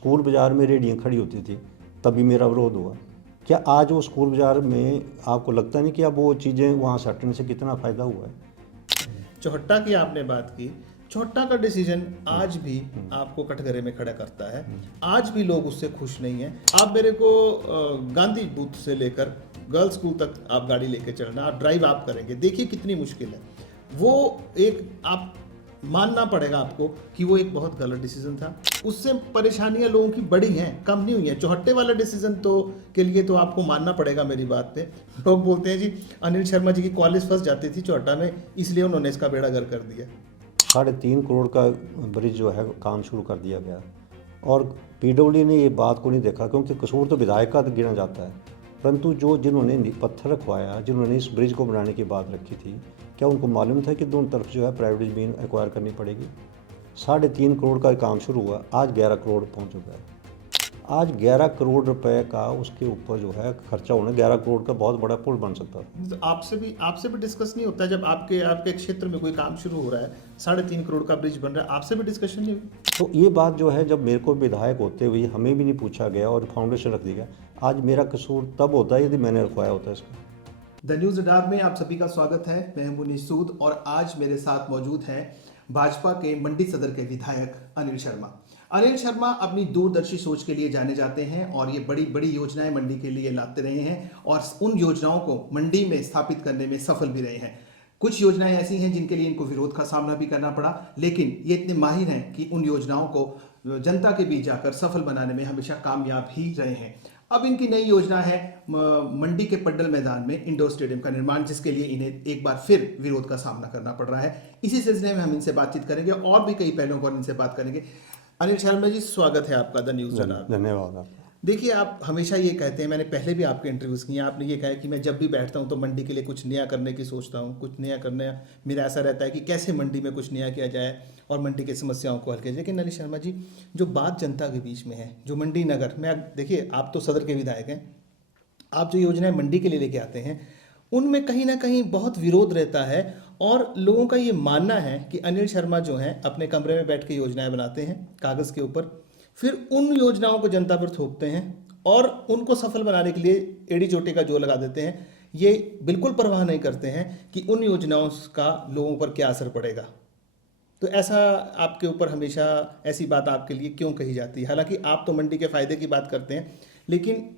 School बाज़ार में रेहड़ियाँ खड़ी होती थी, तभी मेरा विरोध हुआ। क्या आज वो स्कूल बाज़ार में आपको लगता नहीं कि अब वो चीज़ें वहाँ से हटने से कितना फ़ायदा हुआ है? चौहट्टा की आपने बात की। चौहट्टा का डिसीजन आज भी आपको कटघरे में खड़ा करता है। आज भी लोग उससे खुश नहीं हैं। आप मेरे को गांधी बूथ से लेकर गर्ल्स स्कूल तक आप गाड़ी लेके चलना, आप ड्राइव आप करेंगे, देखिए कितनी मुश्किल है। वो एक आप मानना पड़ेगा आपको कि वो एक बहुत गलत डिसीजन था। उससे परेशानियां लोगों की बड़ी हैं, कम नहीं हुई हैं। चौहट्टे वाला डिसीजन तो के लिए तो आपको मानना पड़ेगा मेरी बात पे। लोग बोलते हैं जी अनिल शर्मा जी की कॉलेज फंस जाती थी चौहट्टा में, इसलिए उन्होंने इसका बेड़ा गर्क कर दिया। 3.5 करोड़ का ब्रिज जो है काम शुरू कर दिया गया, और पीडब्ल्यूडी ने ये बात को नहीं देखा, क्योंकि कसूर तो विधायक का गिना जाता है। परंतु जिन्होंने पत्थर रखवाया, जिन्होंने इस ब्रिज को बनाने की बात रखी थी, क्या उनको मालूम था कि दोनों तरफ जो है प्राइवेट ज़मीन एक्वायर करनी पड़ेगी? 3.5 करोड़ का काम शुरू हुआ, आज 11 करोड़ पहुँच चुका है। आज 11 करोड़ रुपए का उसके ऊपर जो है खर्चा होना, 11 करोड़ का बहुत बड़ा पुल बन सकता है। तो आपसे भी डिस्कस नहीं होता जब आपके आपके क्षेत्र में कोई काम शुरू हो रहा है, 3.5 करोड़ का ब्रिज बन रहा है, आपसे भी डिस्कशन नहीं हुई? तो ये बात जो है, जब मेरे को विधायक होते हुए हमें भी नहीं पूछा गया और फाउंडेशन रख दिया गया, आज मेरा कसूर तब होता है यदि मैंने रखवाया होता इसको। द न्यूज अड्डा में आप सभी का स्वागत है। मैं हूं मुनीश सूद और आज मेरे साथ मौजूद हैं भाजपा के मंडी सदर के विधायक अनिल शर्मा। अनिल शर्मा अपनी दूरदर्शी सोच के लिए जाने जाते हैं और ये बड़ी बड़ी योजनाएं मंडी के लिए लाते रहे हैं और उन योजनाओं को मंडी में स्थापित करने में सफल भी रहे हैं। कुछ योजनाएं ऐसी हैं जिनके लिए इनको विरोध का सामना भी करना पड़ा, लेकिन ये इतने माहिर हैं कि उन योजनाओं को जनता के बीच जाकर सफल बनाने में हमेशा कामयाब ही रहे हैं। अब इनकी नई योजना है मंडी के पड्डल मैदान में इंडोर स्टेडियम का निर्माण, जिसके लिए इन्हें एक बार फिर विरोध का सामना करना पड़ रहा है। इसी सिलसिले में हम इनसे बातचीत करेंगे और भी कई पहलुओं पर इनसे बात करेंगे। अनिल शर्मा जी, स्वागत है आपका द न्यूज चैनल। धन्यवाद आपका। देखिए, आप हमेशा ये कहते हैं, मैंने पहले भी आपके इंटरव्यूज़ किए हैं, आपने ये कहा है कि मैं जब भी बैठता हूँ तो मंडी के लिए कुछ नया करने की सोचता हूँ, कुछ नया करने मेरा ऐसा रहता है कि कैसे मंडी में कुछ नया किया जाए और मंडी की समस्याओं को हल किया जाए। लेकिन अनिल शर्मा जी, जो बात जनता के बीच में है, जो मंडी नगर में, देखिए आप तो सदर के विधायक हैं, आप जो योजनाएं मंडी के लिए लेके आते हैं उनमें कहीं ना कहीं बहुत विरोध रहता है और लोगों का ये मानना है कि अनिल शर्मा जो हैं अपने कमरे में बैठ के योजनाएं बनाते हैं कागज़ के ऊपर, फिर उन योजनाओं को जनता पर थोपते हैं और उनको सफल बनाने के लिए एड़ी चोटी का जोर लगा देते हैं। ये बिल्कुल परवाह नहीं करते हैं कि उन योजनाओं का लोगों पर क्या असर पड़ेगा। तो ऐसा आपके ऊपर हमेशा ऐसी बात आपके लिए क्यों कही जाती है? हालांकि आप तो मंडी के फायदे की बात करते हैं, लेकिन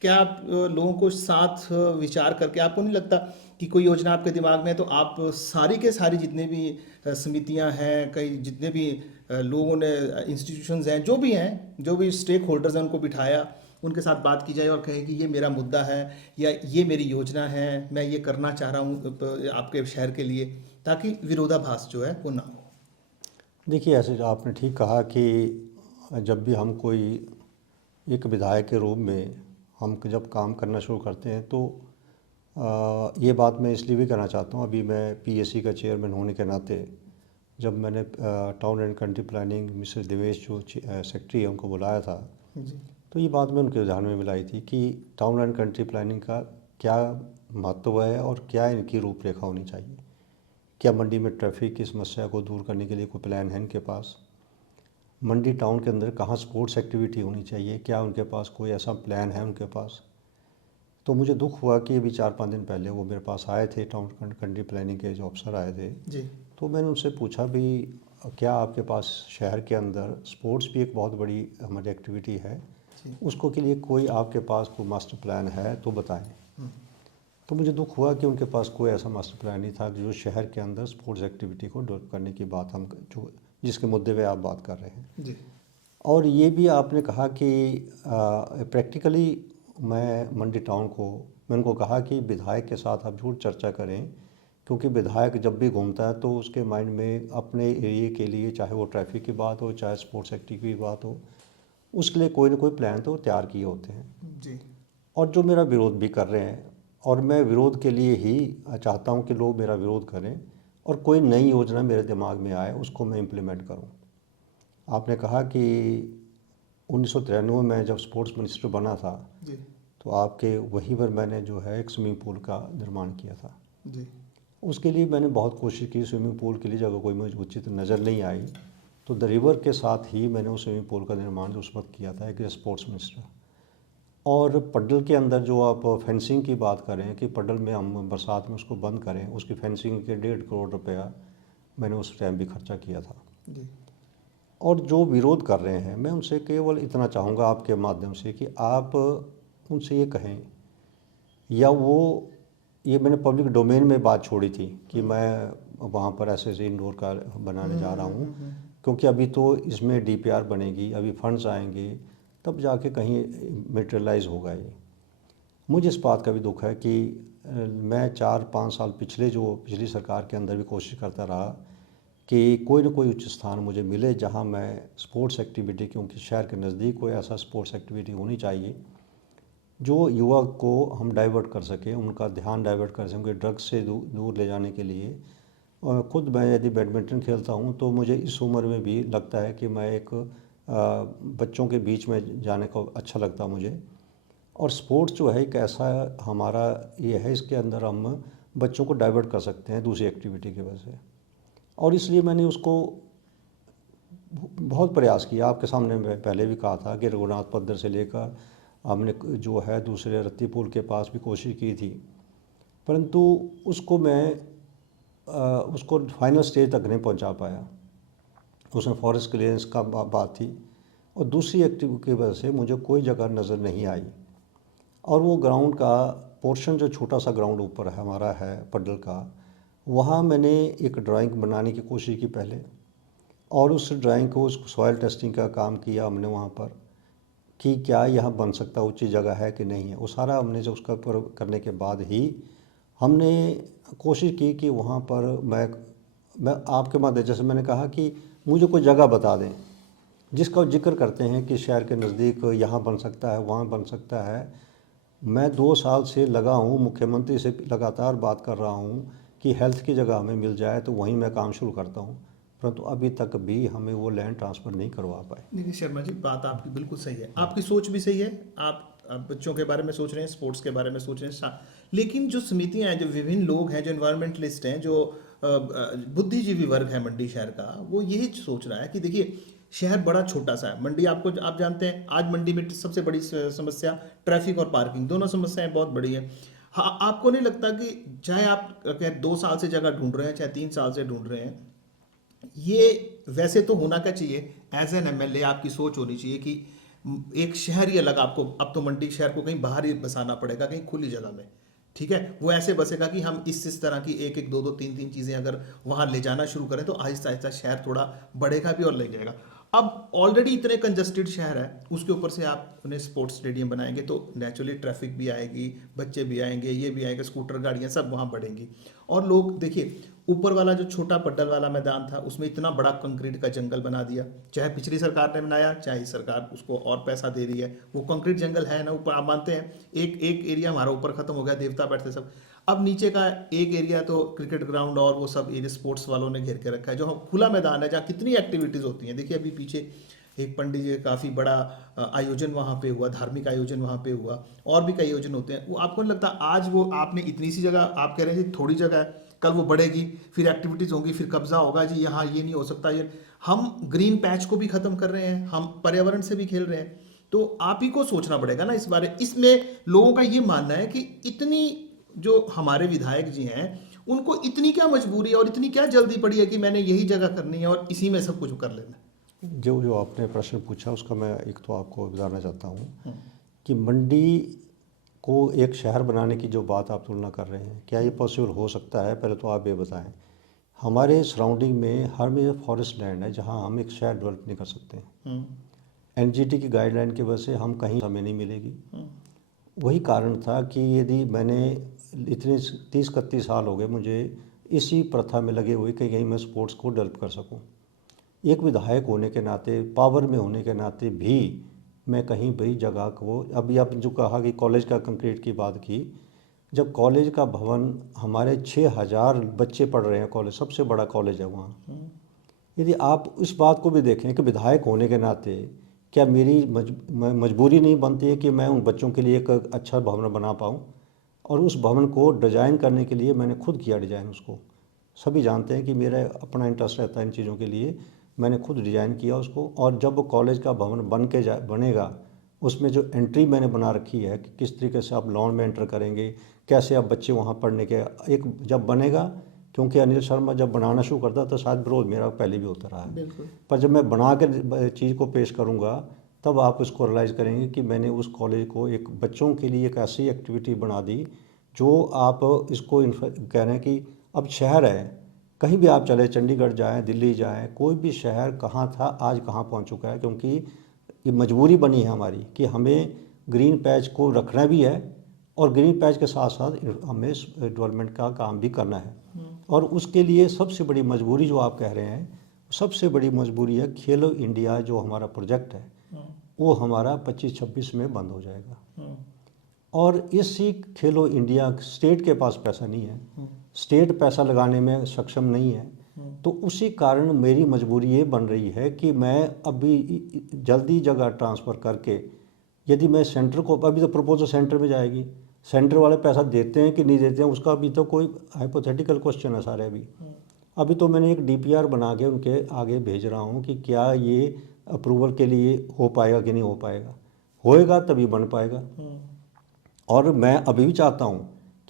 क्या आप लोगों को साथ विचार करके, आपको नहीं लगता कि कोई योजना आपके दिमाग में है तो आप सारी के सारी जितने भी समितियां हैं, कई जितने भी लोगों ने इंस्टीट्यूशंस हैं, जो भी हैं, जो भी स्टेक होल्डर्स हैं, उनको बिठाया, उनके साथ बात की जाए और कहे कि ये मेरा मुद्दा है या ये मेरी योजना है, मैं ये करना चाह रहा हूँ आपके शहर के लिए, ताकि विरोधाभास जो है वो ना हो। देखिए, ऐसे जो आपने ठीक कहा कि जब भी हम कोई एक विधायक के रूप में हम जब काम करना शुरू करते हैं तो ये बात मैं इसलिए भी कहना चाहता हूँ, अभी मैं पीएससी का चेयरमैन होने के नाते जब मैंने town and country planning mister Devesh जो सेक्रेटरी है उनको बुलाया था, जी तो ये बात मैं उनके ध्यान में मिलाई थी कि टाउन एंड कंट्री प्लानिंग का क्या महत्व है और क्या इनकी रूपरेखा होनी चाहिए। क्या मंडी में ट्रैफिक की समस्या को दूर करने के लिए कोई प्लान है इनके पास? मंडी टाउन के अंदर कहाँ स्पोर्ट्स एक्टिविटी होनी चाहिए, क्या उनके पास कोई ऐसा प्लान है उनके पास? तो मुझे दुख हुआ कि अभी 4-5 दिन पहले वो मेरे पास आए थे, टाउन कंट्री प्लानिंग के जो अफसर आए थे। जी तो मैंने उनसे पूछा भी, क्या आपके पास शहर के अंदर स्पोर्ट्स भी एक बहुत बड़ी हमारी एक्टिविटी है, जी उसको के लिए कोई आपके पास कोई मास्टर प्लान है तो बताएं। तो मुझे दुख हुआ कि उनके पास कोई ऐसा मास्टर प्लान नहीं था जो शहर के अंदर स्पोर्ट्स एक्टिविटी को डेवलप करने की बात हम जो जिसके मुद्दे पे आप बात कर रहे हैं। जी और ये भी आपने कहा कि प्रैक्टिकली मैं मंडी टाउन को मैं उनको कहा कि विधायक के साथ आप जरूर चर्चा करें, क्योंकि विधायक जब भी घूमता है तो उसके माइंड में अपने एरिए के लिए, चाहे वो ट्रैफिक की बात हो, चाहे स्पोर्ट्स एक्टिविटी की बात हो, उसके लिए कोई ना कोई प्लान तो तैयार किए होते हैं। जी और जो मेरा विरोध भी कर रहे हैं, और मैं विरोध के लिए ही चाहता हूं कि लोग मेरा विरोध करें और कोई नई योजना मेरे दिमाग में आए उसको मैं इम्प्लीमेंट करूं। आपने कहा कि 1993 में जब स्पोर्ट्स मिनिस्टर बना था जी तो आपके वहीं पर मैंने जो है एक स्विमिंग पूल का निर्माण किया था। जी उसके लिए मैंने बहुत कोशिश की, स्विमिंग पूल के लिए जगह कोई मुझे उचित नज़र नहीं आई, तो द रिवर के साथ ही मैंने उस स्विमिंग पूल का निर्माण जो उस वक्त किया था एक स्पोर्ट्स मिनिस्टर। और पड्डल के अंदर जो आप फेंसिंग की बात करें कि पड्डल में हम बरसात में उसको बंद करें, उसकी फेंसिंग के 1.5 करोड़ रुपया मैंने उस टाइम भी खर्चा किया था। जी। और जो विरोध कर रहे हैं, मैं उनसे केवल इतना चाहूँगा आपके माध्यम से कि आप उनसे ये कहें, या वो ये मैंने पब्लिक डोमेन में बात छोड़ी थी कि मैं वहाँ पर ऐसे इंडोर का बनाने जा रहा हूँ, क्योंकि अभी तो इसमें डीपीआर बनेगी, अभी फंड्स आएंगे, तब जाके कहीं मटेरियलाइज होगा ये। मुझे इस बात का भी दुख है कि मैं 4-5 साल पिछली सरकार के अंदर भी कोशिश करता रहा कि कोई ना कोई उच्च स्थान मुझे मिले जहाँ मैं स्पोर्ट्स एक्टिविटी, क्योंकि शहर के नज़दीक कोई ऐसा स्पोर्ट्स एक्टिविटी होनी चाहिए जो युवा को हम डाइवर्ट कर सकें, उनका ध्यान डाइवर्ट कर सकें ड्रग्स से दूर ले जाने के लिए। और ख़ुद मैं यदि बैडमिंटन खेलता हूँ तो मुझे इस उम्र में भी लगता है कि मैं एक बच्चों के बीच में जाने को अच्छा लगता मुझे। और स्पोर्ट्स जो है एक ऐसा हमारा ये है, इसके अंदर हम बच्चों को डाइवर्ट कर सकते हैं दूसरी एक्टिविटी की वजह से। और इसलिए मैंने उसको बहुत प्रयास किया। आपके सामने मैं पहले भी कहा था कि रघुनाथ पद्दर से लेकर हमने जो है दूसरे रत्ती पुल के पास भी कोशिश की थी, परंतु उसको मैं उसको फाइनल स्टेज तक नहीं पहुंचा पाया। उसमें फॉरेस्ट क्लियरेंस का बात थी, और दूसरी एक्टिविटी की वजह से मुझे कोई जगह नज़र नहीं आई। और वो ग्राउंड का पोर्शन जो छोटा सा ग्राउंड ऊपर है हमारा है पड्डल का, वहाँ मैंने एक ड्राइंग बनाने की कोशिश की पहले, और उस ड्राइंग को उस सॉइल टेस्टिंग का काम किया हमने वहाँ पर कि क्या यहाँ बन सकता ऊंची जगह है कि नहीं है। वो सारा हमने जो उसका ऊपर करने के बाद ही हमने कोशिश की कि वहाँ पर मैं आपके माध्यम जैसे मैंने कहा कि मुझे कोई जगह बता दें जिसका जिक्र करते हैं कि शहर के नज़दीक यहाँ बन सकता है, वहाँ बन सकता है। मैं 2 साल से लगा हूँ, मुख्यमंत्री से लगातार बात कर रहा हूँ कि हेल्थ की जगह हमें मिल जाए तो वहीं मैं काम शुरू करता हूँ, परंतु अभी तक भी हमें वो लैंड ट्रांसफ़र नहीं करवा पाए। देखिए शर्मा जी, बात आपकी बिल्कुल सही है, आपकी सोच भी सही है। आप बच्चों के बारे में सोच रहे हैं, स्पोर्ट्स के बारे में सोच रहे हैं, लेकिन जो समितियां हैं, जो विभिन्न लोग हैं, जो इन्वायरमेंटलिस्ट हैं, जो बुद्धिजीवी वर्ग है मंडी शहर का, वो यही सोच रहा है कि देखिए शहर बड़ा छोटा सा है। मंडी आप जानते हैं, आज मंडी में सबसे बड़ी समस्या ट्रैफिक और पार्किंग, दोनों समस्याएं बहुत बड़ी है। हाँ, आपको नहीं लगता कि चाहे आप 2 साल से जगह ढूंढ रहे हैं, चाहे 3 साल से ढूंढ रहे हैं, ये वैसे तो होना क्या चाहिए, एज एन एमएलए आपकी सोच होनी चाहिए कि एक शहर ही अलग आपको, अब तो मंडी शहर को कहीं बाहर ही बसाना पड़ेगा, कहीं खुली जगह में, ठीक है। वो ऐसे बसेगा कि हम इस तरह की एक एक दो दो तीन तीन चीज़ें अगर वहाँ ले जाना शुरू करें तो आहिस्ता आहिस्ता शहर थोड़ा बढ़ेगा भी और ले जाएगा। अब ऑलरेडी इतने कंजस्टेड शहर है, उसके ऊपर से आप उन्हें स्पोर्ट्स स्टेडियम बनाएंगे तो नेचुरली ट्रैफिक भी आएगी, बच्चे भी आएंगे, ये भी आएंगे, स्कूटर गाड़ियाँ सब वहाँ बढ़ेंगी। और लोग देखिए, ऊपर वाला जो छोटा पड्डल वाला मैदान था उसमें इतना बड़ा कंक्रीट का जंगल बना दिया, चाहे पिछली सरकार ने बनाया चाहे इस सरकार उसको और पैसा दे रही है। वो कंक्रीट जंगल है ना ऊपर, आप मानते हैं एक एक एरिया हमारा ऊपर खत्म हो गया, देवता बैठते सब। अब नीचे का एक एरिया तो क्रिकेट ग्राउंड और वो सब एरिया स्पोर्ट्स वालों ने घेर के रखा है, जो खुला मैदान है जहाँ कितनी एक्टिविटीज़ होती हैं। देखिए अभी पीछे एक पंडित जी काफ़ी बड़ा आयोजन वहाँ पे हुआ, धार्मिक आयोजन वहाँ पे हुआ, और भी कई आयोजन होते हैं। वो आपको नहीं लगता आज वो आपने इतनी सी जगह, आप कह रहे हैं थोड़ी जगह है, कल वो बढ़ेगी, फिर एक्टिविटीज़ होंगी, फिर कब्जा होगा जी यहाँ ये नहीं हो सकता, ये हम ग्रीन पैच को भी ख़त्म कर रहे हैं, हम पर्यावरण से भी खेल रहे हैं। तो आप ही को सोचना पड़ेगा ना इस बारे। इसमें लोगों का ये मानना है कि इतनी जो हमारे विधायक जी हैं उनको इतनी क्या मजबूरी और इतनी क्या जल्दी पड़ी है कि मैंने यही जगह करनी है और इसी में सब कुछ कर लेना है। जो आपने प्रश्न पूछा उसका मैं एक तो आपको बताना चाहता हूँ कि मंडी को एक शहर बनाने की जो बात आप तुलना कर रहे हैं, क्या ये पॉसिबल हो सकता है? पहले तो आप ये बताएं। हमारे सराउंडिंग में हर में फॉरेस्ट लैंड है जहाँ हम एक शहर डेवलप नहीं कर सकते। एनजीटी की गाइडलाइन की वजह से हम कहीं हमें नहीं मिलेगी। वही कारण था कि यदि मैंने इतने 30-31 साल हो गए मुझे इसी प्रथा में लगे हुए कि कहीं मैं स्पोर्ट्स को डेवलप कर सकूं। एक विधायक होने के नाते, पावर में होने के नाते भी मैं कहीं भी जगह को, अभी आप जो कहा कि कॉलेज का कंक्रीट की बात की, जब कॉलेज का भवन हमारे 6000 बच्चे पढ़ रहे हैं, कॉलेज सबसे बड़ा कॉलेज है वहाँ। यदि आप इस बात को भी देखें कि विधायक होने के नाते क्या मेरी मजबूरी नहीं बनती है कि मैं उन बच्चों के लिए एक अच्छा भवन बना पाऊँ, और उस भवन को डिज़ाइन करने के लिए मैंने खुद किया डिज़ाइन। उसको सभी जानते हैं कि मेरा अपना इंटरेस्ट रहता है इन चीज़ों के लिए, मैंने खुद डिज़ाइन किया उसको। और जब वो कॉलेज का भवन बनेगा, उसमें जो एंट्री मैंने बना रखी है कि किस तरीके से आप लॉन में एंटर करेंगे, कैसे आप बच्चे वहाँ पढ़ने के एक जब बनेगा, क्योंकि अनिल शर्मा जब बनाना शुरू करता तो शायद विरोध मेरा पहले भी होता रहा है, बिल्कुल। पर जब मैं बना के चीज़ को पेश करूँगा तब आप उसको रियलाइज़ करेंगे कि मैंने उस कॉलेज को एक बच्चों के लिए एक ऐसी एक्टिविटी बना दी जो आप इसको कह रहे हैं कि अब शहर है, कहीं भी आप चले, चंडीगढ़ जाएं, दिल्ली जाएं, कोई भी शहर कहाँ था आज कहाँ पहुँच चुका है, क्योंकि ये मजबूरी बनी है हमारी कि हमें ग्रीन पैच को रखना भी है और ग्रीन पैच के साथ साथ हमें डेवलपमेंट का काम भी करना है। और उसके लिए सबसे बड़ी मजबूरी जो आप कह रहे हैं, सबसे बड़ी मजबूरी है खेलो इंडिया जो हमारा प्रोजेक्ट है वो हमारा 25-26 में बंद हो जाएगा। और इसी खेलो इंडिया स्टेट के पास पैसा नहीं है, स्टेट पैसा लगाने में सक्षम नहीं है, तो उसी कारण मेरी मजबूरी ये बन रही है कि मैं अभी जल्दी जगह ट्रांसफ़र करके, यदि मैं सेंटर को, अभी तो प्रपोजल सेंटर में जाएगी, सेंटर वाले पैसा देते हैं कि नहीं देते हैं उसका अभी तो कोई हाइपोथेटिकल क्वेश्चन है सारे। अभी तो मैंने एक डीपीआर बना के उनके आगे भेज रहा हूँ कि क्या ये अप्रूवल के लिए हो पाएगा कि नहीं हो पाएगा, होएगा तभी बन पाएगा। और मैं अभी भी चाहता हूँ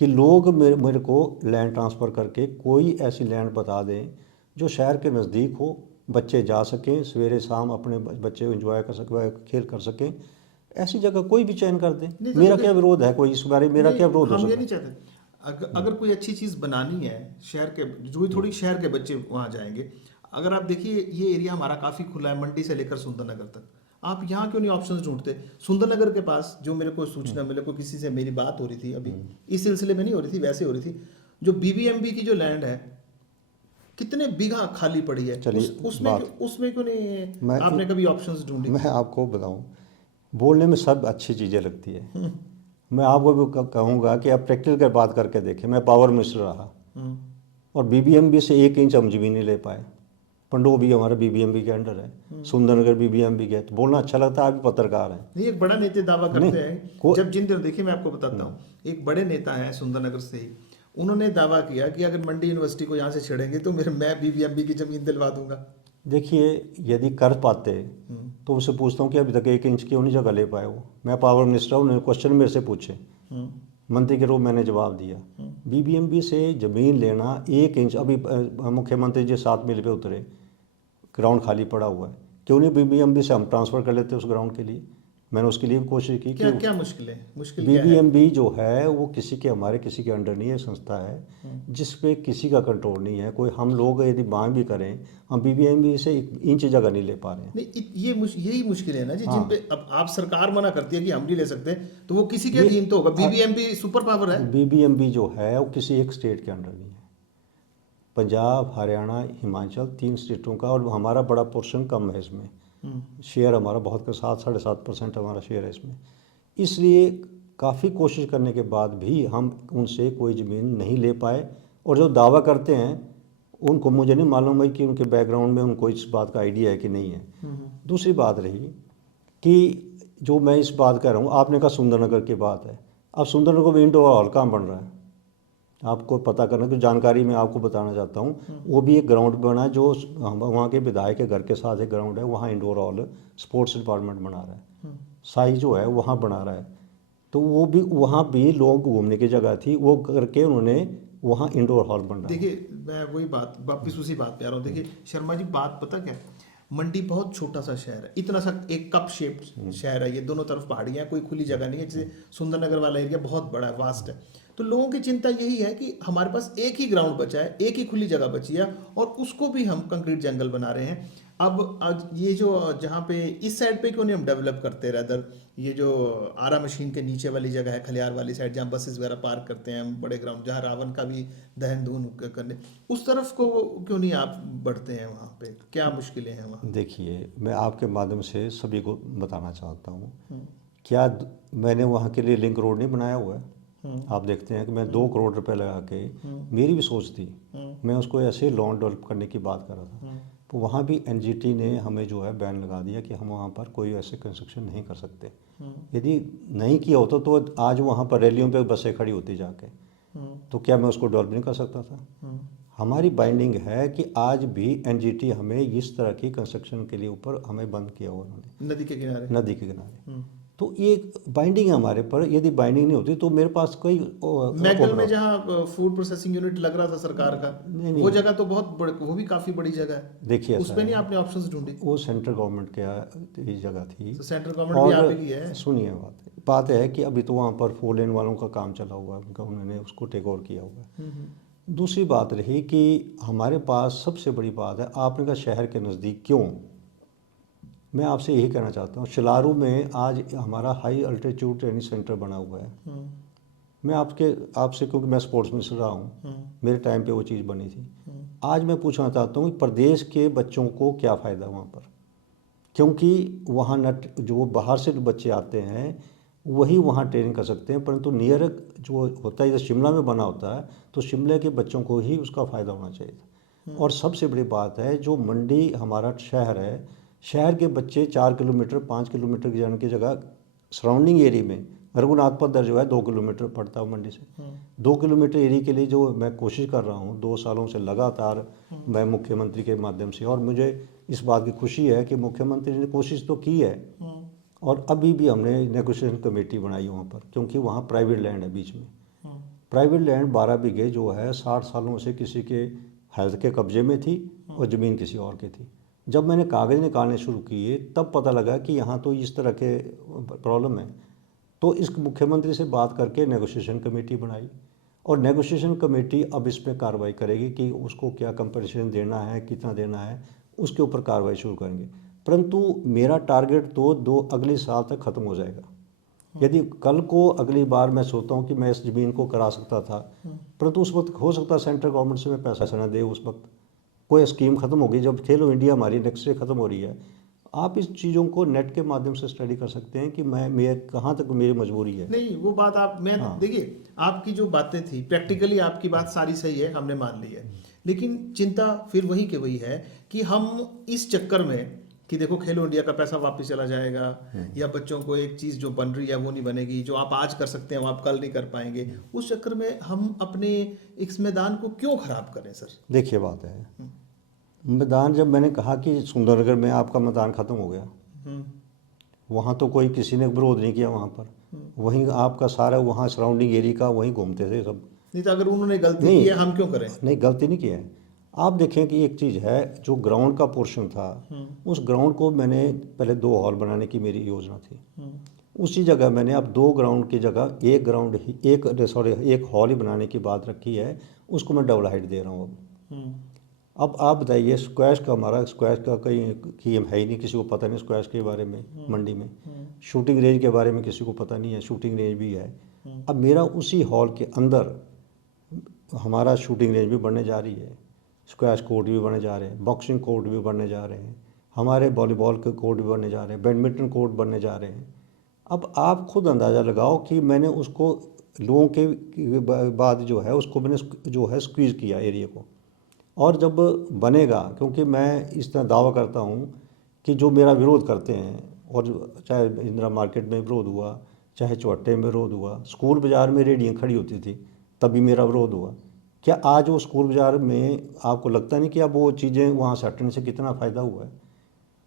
कि लोग मेरे को लैंड ट्रांसफ़र करके कोई ऐसी लैंड बता दें जो शहर के नज़दीक हो, बच्चे जा सकें, सवेरे शाम अपने बच्चे एंजॉय कर सकें, खेल कर सकें, ऐसी जगह कोई भी चयन कर दें। मेरा क्या विरोध है, कोई इस बारे में मेरा क्या विरोध हो हम ये सकता नहीं चाहते। अगर कोई अच्छी चीज़ बनानी है शहर के, जो भी थोड़ी शहर के बच्चे वहाँ जाएंगे। अगर आप देखिए ये एरिया हमारा काफ़ी खुला है, मंडी से लेकर सुंदरनगर तक, आप यहाँ क्यों नहीं ऑप्शंस ढूंढते? सुंदरनगर के पास जो मेरे को सूचना मिले को, किसी से मेरी बात हो रही थी अभी, इस सिलसिले में नहीं हो रही थी, वैसे हो रही थी, जो बीबीएमबी की जो लैंड है कितने बीघा खाली पड़ी है, चलिए उसमें क्यों नहीं मैं आपने कभी ऑप्शंस ढूंढी? मैं आपको बताऊं, बोलने में सब अच्छी चीज़ें लगती है। मैं आपको भी कहूँगा कि आप प्रैक्टिकल कर बात करके देखें। मैं पावर मिनिस्टर रहा और बीबीएमबी से 1 इंच हम जमीन नहीं ले पाए। पंडोबी हमारा बीबीएमबी के अंडर है, सुंदरनगर बीबीएमबी के, तो बोलना अच्छा लगता है, आप भी पत्रकार हैं। नहीं, एक बड़ा नेता दावा नहीं, करते हैं, जब जिन दिनों, देखिए मैं आपको बताता हूँ, एक बड़े नेता हैं सुंदरनगर से ही, उन्होंने दावा किया कि अगर मंडी यूनिवर्सिटी को यहाँ से छेड़ेंगे तो मैं बीबीएमबी की जमीन दिलवा दूंगा। देखिए यदि कर पाते तो उनसे पूछता हूँ कि अभी तक 1 इंच की नहीं जगह ले पाए वो। मैं पावर मिनिस्टर हूँ, उन्होंने क्वेश्चन मेरे से पूछे, मंत्री के रूप मैंने जवाब दिया। बीबीएमबी से ज़मीन लेना 1 इंच, अभी मुख्यमंत्री जी 7 मील पे उतरे, ग्राउंड खाली पड़ा हुआ है, क्यों नहीं बीबीएमबी से हम ट्रांसफ़र कर लेते उस ग्राउंड के लिए। मैंने उसके लिए भी कोशिश की क्या कि क्या मुश्किल है, मुश्किल क्या है? बीबीएमबी जो है वो हमारे किसी के अंडर नहीं है, संस्था है जिस पे किसी का कंट्रोल नहीं है। कोई हम लोग यदि मांग भी करें, हम बीबीएमबी से 1 इंच जगह नहीं ले पा रहे हैं। नहीं, यही मुश्किल है ना जी, हाँ। जिन पे अब आप सरकार मना करती है कि हम नहीं ले सकते, तो वो किसी के अधीन तो होगा। बीबीएमबी सुपर पावर है। बीबीएमबी जो है वो किसी एक स्टेट के अंडर नहीं है। पंजाब, हरियाणा, हिमाचल 3 स्टेटों का, और हमारा बड़ा पोर्शन कम है इसमें, शेयर हमारा बहुत का 7-7.5% हमारा शेयर है इसमें। इसलिए काफ़ी कोशिश करने के बाद भी हम उनसे कोई ज़मीन नहीं ले पाए। और जो दावा करते हैं उनको मुझे नहीं मालूम है कि उनके बैकग्राउंड में उनको इस बात का आइडिया है कि नहीं है। दूसरी बात रही कि जो मैं इस बात कह रहा हूँ, आपने कहा सुंदरनगर की बात है, अब सुंदरनगर में इंडोर हॉल कहाँ बन रहा है आपको पता करना, तो जानकारी मैं आपको बताना चाहता हूँ। वो भी एक ग्राउंड बना जो वहाँ के विधायक के घर के साथ एक ग्राउंड है, वहाँ इंडोर हॉल स्पोर्ट्स डिपार्टमेंट बना रहा है, साई जो है वहाँ बना रहा है। तो वो भी, वहाँ भी लोग घूमने की जगह थी, वो करके उन्होंने वहाँ इंडोर हॉल बन रहा है। देखिए मैं वही बात वापिस उसी बात पे आ रहा हूँ। देखिए शर्मा जी, बात पता क्या है, मंडी बहुत छोटा सा शहर है, इतना सा एक कप शेप्ड शहर है ये, दोनों तरफ पहाड़ियाँ, कोई खुली जगह नहीं है। जैसे सुंदरनगर वाला एरिया बहुत बड़ा है, वास्ट है। तो लोगों की चिंता यही है कि हमारे पास एक ही ग्राउंड बचा है, एक ही खुली जगह बची है, और उसको भी हम कंक्रीट जंगल बना रहे हैं। अब आज ये जो जहाँ पे इस साइड पे क्यों नहीं हम डेवलप करते, रदर ये जो आरा मशीन के नीचे वाली जगह है, खलियार वाली साइड, जहाँ बसेस वगैरह पार्क करते हैं हम, बड़े ग्राउंड जहाँ रावण का भी दहन धून करने, उस तरफ को क्यों नहीं आप बढ़ते हैं? वहाँ पे क्या मुश्किलें हैं वहाँ? देखिए मैं आपके माध्यम से सभी को बताना चाहता हूँ, क्या मैंने वहाँ के लिए लिंक रोड नहीं बनाया हुआ है। आप देखते हैं कि मैं 2 करोड़ रुपए लगा के, मेरी भी सोच थी, मैं उसको ऐसे लॉन डेवलप करने की बात कर रहा था, तो वहाँ भी एनजीटी ने हमें जो है बैन लगा दिया कि हम वहाँ पर कोई ऐसे कंस्ट्रक्शन नहीं कर सकते। यदि नहीं किया होता तो आज वहाँ पर रैलियों पे बसें खड़ी होती जाके, तो क्या मैं उसको डेवलप नहीं कर सकता था? हमारी बाइंडिंग है कि आज भी एनजीटी हमें इस तरह की कंस्ट्रक्शन के लिए ऊपर हमें बंद किया हुआ उन्होंने नदी के किनारे। नदी के किनारे। तो ये बाइंडिंग है हमारे पर, यदि बाइंडिंग नहीं होती तो मेरे पास कोई मैगल में जहाँ फूड प्रोसेसिंग यूनिट लग रहा था सरकार का, नहीं वो जगह तो बहुत बड़े, वो भी काफी बड़ी जगह है। देखिए उस ऐसा पे है, नहीं आपने ऑप्शंस ढूंढे? वो सेंट्रल गवर्नमेंट की जगह थी। तो सेंट्रल गवर्नमेंट भी आप ही की है। सुनिए, बात है कि अभी तो वहाँ पर 4 लेन वालों का काम चला हुआ है, उनका उन्होंने उसको टेक ओवर किया हुआ है। दूसरी बात रही कि हमारे पास सबसे बड़ी बात है, आपने कहा शहर के नज़दीक क्यों, मैं आपसे यही कहना चाहता हूँ, शिलारू में आज हमारा हाई अल्टीट्यूड ट्रेनिंग सेंटर बना हुआ है। मैं आपसे क्योंकि मैं स्पोर्ट्स मिनिस्टर रहा हूँ, मेरे टाइम पे वो चीज़ बनी थी। आज मैं पूछना चाहता हूँ कि प्रदेश के बच्चों को क्या फ़ायदा वहाँ पर, क्योंकि वहाँ जो बाहर से बच्चे आते हैं वही वहाँ ट्रेनिंग कर सकते हैं, परंतु नियर जो होता है जैसे शिमला में बना होता है तो शिमला के बच्चों को ही उसका फ़ायदा होना चाहिए था। और सबसे बड़ी बात है, जो मंडी हमारा शहर है, शहर के बच्चे 4 किलोमीटर 5 किलोमीटर की जाने की जगह सराउंडिंग एरिया में, रघुनाथ पद्धर जो है 2 किलोमीटर पड़ता है मंडी से। 2 किलोमीटर एरिया के लिए जो मैं कोशिश कर रहा हूँ 2 सालों से लगातार, मैं मुख्यमंत्री के माध्यम से, और मुझे इस बात की खुशी है कि मुख्यमंत्री ने कोशिश तो की है, और अभी भी हमने नेगोशिएशन कमेटी बनाई वहाँ पर, क्योंकि वहाँ प्राइवेट लैंड है बीच में। प्राइवेट लैंड 12 बीघे जो है 60 सालों से किसी के हेल्थ के कब्जे में थी और ज़मीन किसी और की थी। जब मैंने कागज़ निकालने शुरू किए तब पता लगा कि यहाँ तो इस तरह के प्रॉब्लम है। तो इस मुख्यमंत्री से बात करके नेगोशिएशन कमेटी बनाई, और नेगोशिएशन कमेटी अब इस पर कार्रवाई करेगी कि उसको क्या कंपनसेशन देना है, कितना देना है, उसके ऊपर कार्रवाई शुरू करेंगे। परंतु मेरा टारगेट तो अगले साल तक ख़त्म हो जाएगा। यदि कल को अगली बार मैं सोचता हूँ कि मैं इस ज़मीन को करा सकता था, परंतु उस वक्त हो सकता है सेंट्रल गवर्नमेंट से मैं पैसा ना दे, उस वक्त कोई स्कीम ख़त्म हो गई, जब खेलो इंडिया हमारी नेक्स्ट से ख़त्म हो रही है। आप इस चीज़ों को नेट के माध्यम से स्टडी कर सकते हैं कि मैं कहाँ तक मेरी मजबूरी है। नहीं, वो बात आप, मैं देखिए आपकी जो बातें थी प्रैक्टिकली आपकी बात सारी सही है, हमने मान ली है, लेकिन चिंता फिर वही के वही है कि हम इस चक्कर में कि देखो खेलो इंडिया का पैसा वापस चला जाएगा, या बच्चों को एक चीज़ जो बन रही है वो नहीं बनेगी, जो आप आज कर सकते हैं वो आप कल नहीं कर पाएंगे, उस चक्कर में हम अपने इस मैदान को क्यों खराब करें सर? देखिए बात है, मैदान जब मैंने कहा कि सुंदरनगर में आपका मैदान ख़त्म हो गया, वहाँ तो कोई किसी ने विरोध नहीं किया, वहाँ पर वहीं आपका सारा वहाँ सराउंडिंग एरिया का वहीं घूमते थे सब। नहीं तो अगर उन्होंने गलती की है हम क्यों करें? नहीं, गलती नहीं की है। आप देखें कि एक चीज़ है, जो ग्राउंड का पोर्शन था उस ग्राउंड को मैंने पहले 2 हॉल बनाने की मेरी योजना थी। उसी जगह मैंने अब 2 ग्राउंड की जगह एक हॉल ही बनाने की बात रखी है, उसको मैं डबल हाइट दे रहा हूँ। अब आप बताइए, स्क्वैश का कहीं कीम है ही नहीं, किसी को पता नहीं स्क्वैश के बारे में मंडी में। शूटिंग रेंज के बारे में किसी को पता नहीं है, शूटिंग रेंज भी है। अब मेरा उसी हॉल के अंदर हमारा शूटिंग रेंज भी बनने जा रही है, स्क्वैश कोर्ट भी बनने जा रहे हैं, बॉक्सिंग कोर्ट भी बनने जा रहे हैं, हमारे वॉलीबॉल के कोर्ट भी बनने जा रहे हैं, बैडमिंटन कोर्ट बनने जा रहे हैं। अब आप खुद अंदाज़ा लगाओ कि मैंने उसको लोगों के बाद जो है उसको मैंने जो है स्क्वीज़ किया एरिया को, और जब बनेगा, क्योंकि मैं इस तरह दावा करता हूँ कि जो मेरा विरोध करते हैं, और चाहे इंदिरा मार्केट में विरोध हुआ, चाहे चौहट्टे में विरोध हुआ, स्कूल बाज़ार में रेहड़ियाँ खड़ी होती थी तभी मेरा विरोध हुआ, क्या आज वो स्कूल बाज़ार में आपको लगता नहीं कि अब वो चीज़ें वहाँ से हटने से कितना फ़ायदा हुआ है?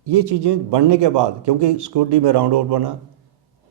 ये चीज़ें बढ़ने के बाद, क्योंकि सिक्योरिटी में राउंड आउट बना,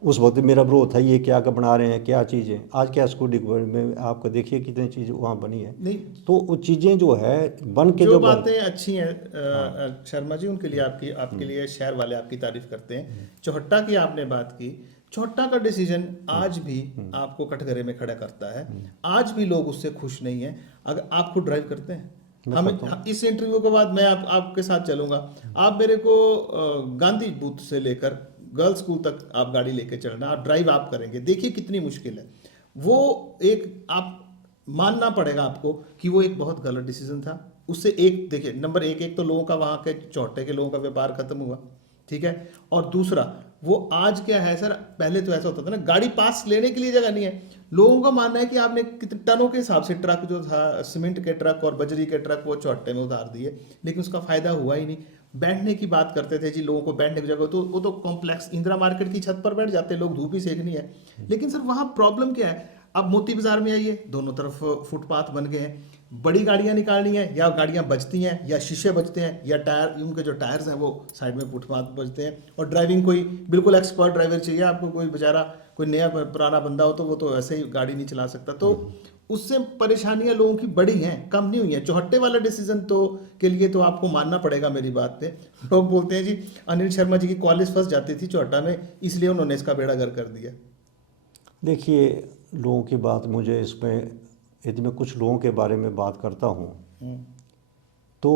उस वक्त मेरा विरोध था, ये क्या बना रहे हैं, क्या चीज़ें, आज क्या सिक्योरिटी में आपको देखिए कितनी चीज़ वहाँ बनी है। नहीं, तो वो चीज़ें जो है बन के जो बातें अच्छी हैं शर्मा जी, उनके लिए आपके लिए शहर वाले आपकी तारीफ करते हैं। चौहट्टा की आपने बात की, चौहट्टा का डिसीजन आज भी आपको कटघरे में खड़ा करता है, आज भी लोग उससे खुश नहीं हैं। अगर आप खुद ड्राइव करते हैं, हम इस इंटरव्यू के बाद मैं आपके साथ चलूंगा, आप मेरे को गांधी बूथ से लेकर गर्ल्स स्कूल तक आप गाड़ी लेके चलना, आप ड्राइव आप करेंगे, देखिए कितनी मुश्किल है। वो एक आप मानना पड़ेगा आपको कि वो एक बहुत गलत डिसीजन था। उससे एक देखिए, नंबर एक तो लोगों का, वहाँ के चौहट्टे के लोगों का व्यापार खत्म हुआ, ठीक है, और दूसरा वो आज क्या है सर, पहले तो ऐसा होता था ना, गाड़ी पास लेने के लिए जगह नहीं है। लोगों का मानना है कि आपने कितने टनों के हिसाब से ट्रक जो था, सीमेंट के ट्रक और बजरी के ट्रक, वो चौहट्टे में उतार दिए, लेकिन उसका फायदा हुआ ही नहीं। बैठने की बात करते थे जी, लोगों को बैठने की जगह, तो वो तो कॉम्प्लेक्स इंदिरा मार्केट की छत पर बैठ जाते लोग, धूप ही सेकनी है। लेकिन सर वहाँ प्रॉब्लम क्या है, अब मोती बाजार में आइए, दोनों तरफ फुटपाथ बन गए हैं, बड़ी गाड़ियां निकालनी है, या गाड़ियां बचती हैं, या शीशे बचते हैं, या टायर, उनके जो टायर्स हैं वो साइड में फुटपाथ बचते हैं। और ड्राइविंग कोई बिल्कुल एक्सपर्ट ड्राइवर चाहिए आपको, कोई बेचारा कोई नया पुराना बंदा हो तो वो तो ऐसे ही गाड़ी नहीं चला सकता। तो उससे परेशानियां लोगों की बड़ी हैं, कम नहीं हुई हैं। चौहट्टे वाला डिसीजन तो के लिए तो आपको मानना पड़ेगा मेरी बात पे। लोग बोलते हैं जी अनिल शर्मा जी की कॉलेज फंस जाती थी चौहट्टा में, इसलिए उन्होंने इसका बेड़ा गर्क कर दिया। देखिए, लोगों की बात मुझे इसमें, यदि मैं कुछ लोगों के बारे में बात करता हूँ हम्म, तो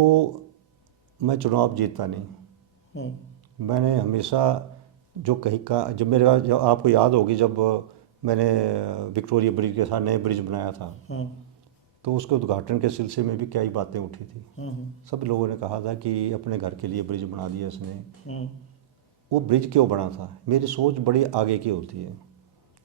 मैं चुनाव जीतता नहीं। मैंने हमेशा जो कहीं का, जब आपको याद होगी, जब मैंने विक्टोरिया ब्रिज के साथ नए ब्रिज बनाया था, हम्म, तो उसके उद्घाटन के सिलसिले में भी कई बातें उठी थी। हम्म, सब लोगों ने कहा था कि अपने घर के लिए ब्रिज बना दिया इसने। हम्म, वो ब्रिज क्यों बना था? मेरी सोच बड़ी आगे की होती है।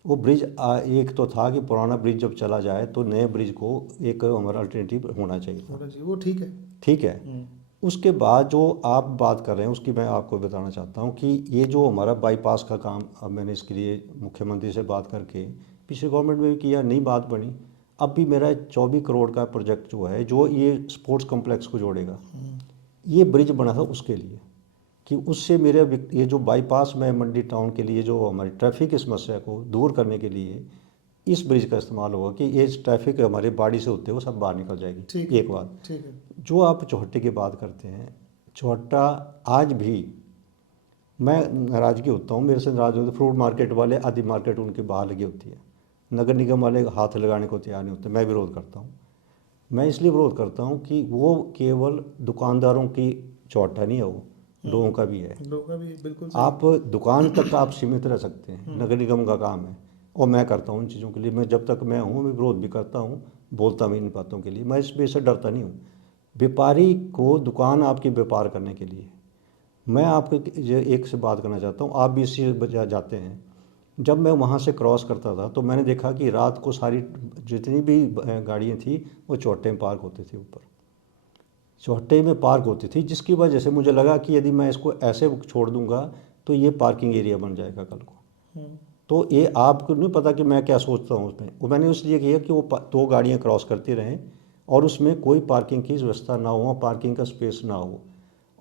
वो ब्रिज एक तो था कि पुराना ब्रिज जब चला जाए तो नए ब्रिज को एक हमारा अल्टरनेटिव होना चाहिए था। थोड़ा जी वो ठीक है। ठीक है। उसके बाद जो आप बात कर रहे हैं उसकी मैं आपको बताना चाहता हूँ कि ये जो हमारा बाईपास का काम, अब मैंने इसके लिए मुख्यमंत्री से बात करके पिछली गवर्नमेंट में भी किया, नई बात बनी। अब भी मेरा 24 करोड़ का प्रोजेक्ट जो है, जो ये स्पोर्ट्स कॉम्प्लेक्स को जोड़ेगा, ये ब्रिज बना था उसके लिए कि उससे मेरे ये जो बाईपास में मंडी टाउन के लिए जो हमारी ट्रैफिक की समस्या को दूर करने के लिए इस ब्रिज का इस्तेमाल होगा कि ये ट्रैफिक हमारे बाड़ी से होते हुए सब बाहर निकल जाएगी। ठीक है, एक बात। ठीक है। जो आप चौहट्टे की बात करते हैं, चौहट्टा आज भी, मैं नाराज़गी होता हूँ, मेरे से नाराज़ होते फ्रूट मार्केट वाले, आधी मार्केट उनके बाहर लगी होती है, नगर निगम वाले हाथ लगाने को तैयार नहीं होते। मैं विरोध करता हूँ। मैं इसलिए विरोध करता हूँ कि वो केवल दुकानदारों की चौहट्टा नहीं है, वो लोगों का भी है। लोगों का भी बिल्कुल सही। आप दुकान तक आप सीमित रह सकते हैं, नगर निगम का काम है, और मैं करता हूँ इन चीज़ों के लिए। मैं जब तक मैं हूँ, मैं विरोध भी करता हूँ, बोलता भी इन बातों के लिए, मैं इस पे से डरता नहीं हूँ। व्यापारी को दुकान आपकी व्यापार करने के लिए, मैं आपको एक से बात करना चाहता हूँ, आप भी इसी बजा जाते हैं। जब मैं वहाँ से क्रॉस करता था तो मैंने देखा कि रात को सारी जितनी भी गाड़ियाँ थी वो चौहट्टे में पार्क होती थी, ऊपर चौहट्टे में पार्क होती थी, जिसकी वजह से मुझे लगा कि यदि मैं इसको ऐसे छोड़ दूंगा तो ये पार्किंग एरिया बन जाएगा कल को। तो ये आपको नहीं पता कि मैं क्या सोचता हूँ उसमें। वो मैंने इसलिए किया कि वो दो गाड़ियाँ क्रॉस करती रहें और उसमें कोई पार्किंग की व्यवस्था ना हो, पार्किंग का स्पेस ना हो,